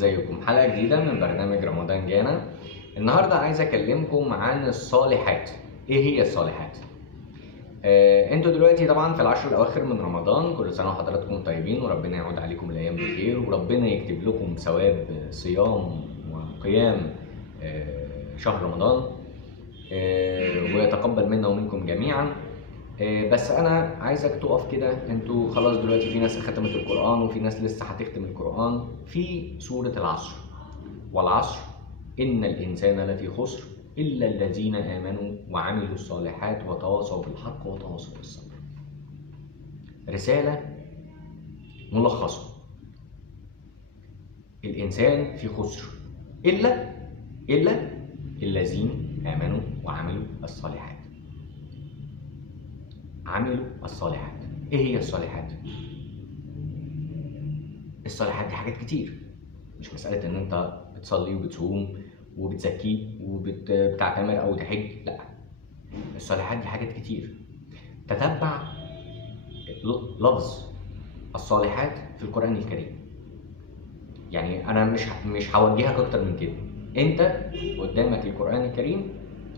ازيكم؟ حلقة جديدة من برنامج رمضان جانا. النهاردة عايز اكلمكم عن الصالحات. ايه هي الصالحات؟ انتوا دلوقتي طبعا في العشر الاواخر من رمضان، كل سنة وحضراتكم طيبين وربنا يعود عليكم الايام بخير، وربنا يكتب لكم ثواب صيام وقيام شهر رمضان، ويتقبل منا ومنكم جميعا. بس انا عايزك تقف كده. انتوا خلاص دلوقتي في ناس ختمت القرآن وفي ناس لسه هتختم القرآن. في سورة العصر، والعصر إن الإنسان لفي خسر إلا الذين آمنوا وعملوا الصالحات وتواصوا بالحق وتواصوا بالصبر. رسالة ملخصة: الإنسان في خسر إلا الذين آمنوا وعملوا الصالحات. عملوا الصالحات. ايه هي الصالحات؟ الصالحات دي حاجات كتير، مش مسألة ان انت بتصلي وبتصوم وبتزكي وبتعتمر او تحج، لا. الصالحات دي حاجات كتير. تتبع لفظ الصالحات في القرآن الكريم. يعني انا مش هوجهك اكتر من كده. انت قدامك القرآن الكريم،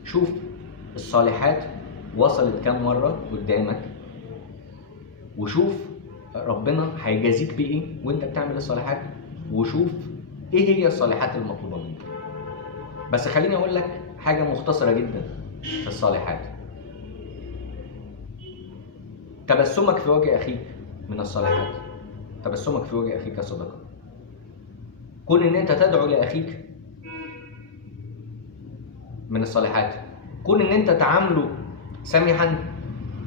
شوف الصالحات وصلت كام مرة قدامك، وشوف ربنا هيجازيك بايه وانت بتعمل الصالحات، وشوف ايه هي الصالحات المطلوبة منك. بس خليني اقول لك حاجة مختصرة جدا في الصالحات. تبسمك في وجه اخيك من الصالحات. تبسمك في وجه اخيك صدقة. كون ان انت تدعو لاخيك من الصالحات. كون ان انت تعامله سمحا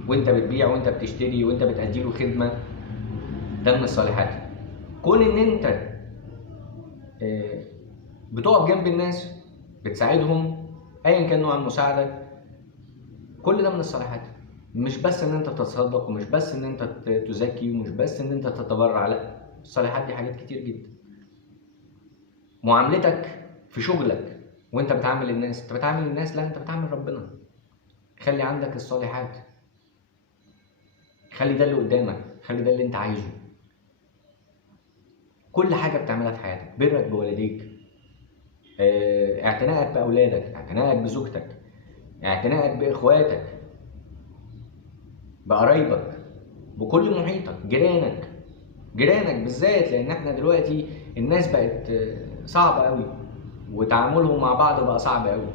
وانت بتبيع وانت بتشتري وانت بتأدي له خدمة، ده من الصالحات. كون ان انت بتقف جنب الناس بتساعدهم ايا كان نوع المساعدة، كل ده من الصالحات. مش بس ان انت تتصدق، ومش بس ان انت تزكي، ومش بس ان انت تتبرع، لا. الصالحات دي حاجات كتير جدا. معاملتك في شغلك وانت بتعامل الناس، انت بتعامل الناس؟ لا، انت بتعامل ربنا. خلي عندك الصالحات، خلي ده اللي قدامك، خلي ده اللي انت عايزه. كل حاجة بتعملها في حياتك، برك بوالديك، اعتنائك بأولادك، اعتنائك بزوجتك، اعتنائك بإخواتك، بقرايبك، بكل محيطك، جيرانك بالذات، لأن احنا دلوقتي الناس بقت صعبة قوي، وتعاملهم مع بعض بقى صعب قوي.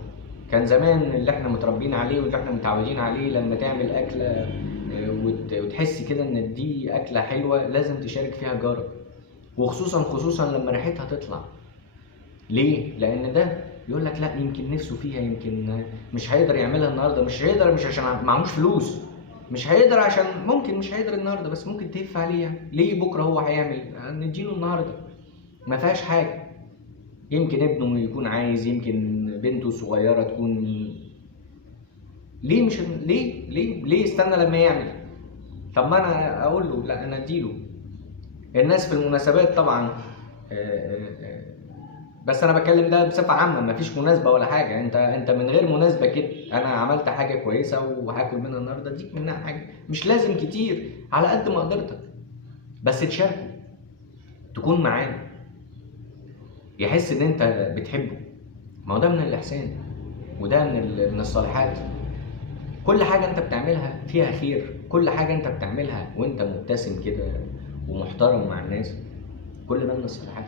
كان زمان اللي احنا متربيين عليه واللي احنا متعودين عليه، لما تعمل أكلة وتحس كده ان دي أكلة حلوة لازم تشارك فيها جارك، وخصوصا لما ريحتها تطلع. ليه؟ لأن ده يقول لك لا، يمكن نفسه فيها، يمكن مش هيقدر يعملها النهارده، مش هيقدر، مش عشان معهوش فلوس، مش هيقدر، عشان ممكن مش هيقدر النهارده، بس ممكن تهف عليه. ليه؟ بكره هو هيعمل، نديله النهارده، ما فيهاش حاجه. يمكن ابنه يكون عايز، يمكن بنته صغيره تكون. ليه مش ليه استنى لما يعمل؟ طب ما انا اقول له لا، انا اديله. الناس في المناسبات طبعا، بس انا بتكلم ده بصفه عامه، مفيش مناسبه ولا حاجه. انت من غير مناسبه كده، انا عملت حاجه كويسه وهاكل منها النهارده، اديك منها حاجه. مش لازم كتير، على قد ما قدرتك، بس تشاركه، تكون معاه، يحس ان انت بتحبه. ما هو ده من الاحسان، وده من الصالحات. كل حاجه انت بتعملها فيها خير، كل حاجه انت بتعملها وانت مبتسم كده ومحترم مع الناس، كل ده من الصالحات.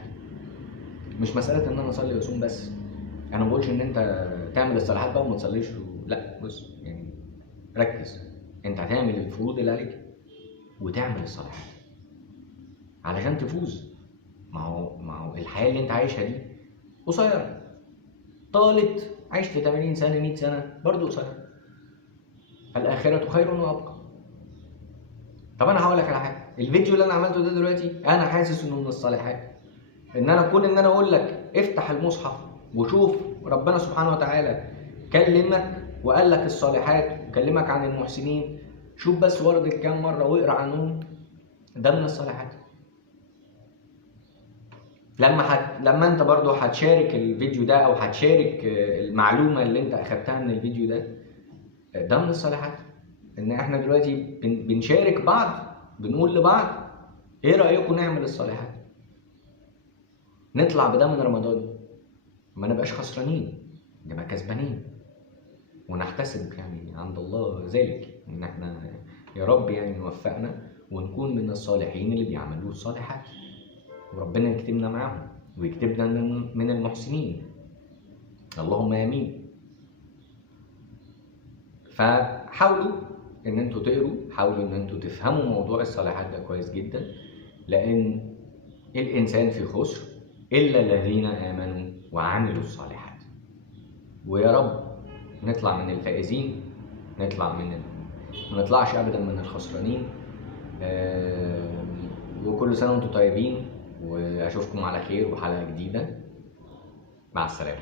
مش مسألة ان انا اصلي واصوم بس. انا ما بقولش ان انت تعمل الصالحات بقى وما تصليش لا، بص يعني ركز. انت هتعمل الفروض اللي عليك وتعمل الصالحات علشان تفوز. ما هو الحياة اللي انت عايشها دي قصيرة. طالت عشت 80 سنة 100 سنة برضه قصيرة. الآخرة خير وأبقى. طب انا هقول لك على حاجة. الفيديو اللي انا عملته ده دلوقتي انا حاسس انه من الصالحات. ان انا اكون ان انا اقول لك افتح المصحف وشوف ربنا سبحانه وتعالى كلمك وقال لك الصالحات وكلمك عن المحسنين، شوف بس وردت كام مره واقرا عنهم. ده من الصالحات. لما انت برضو هتشارك الفيديو ده او هتشارك المعلومه اللي انت اخدتها من الفيديو ده من الصالحات. ان احنا دلوقتي بنشارك بعض، بنقول لبعض ايه رايكم نعمل الصالحات. نطلع بده من رمضان، ما نبقاش خسرانين، نبقى كسبانين، ونحتسب يعني عند الله ذلك، ان احنا يا رب يعني يوفقنا ونكون من الصالحين اللي بيعملوا الصالحات، وربنا يكتبنا معاهم ويكتبنا من المحسنين، اللهم امين. فحاولوا ان انتوا تقروا، حاولوا ان انتوا تفهموا موضوع الصالحات ده كويس جدا، لان الانسان في خسر الا الذين امنوا وعملوا الصالحات. ويا رب نطلع من الفائزين، ما نطلعش ابدا من الخسرانين. وكل سنه وانتم طيبين، واشوفكم على خير وحلقه جديده. مع السلامه.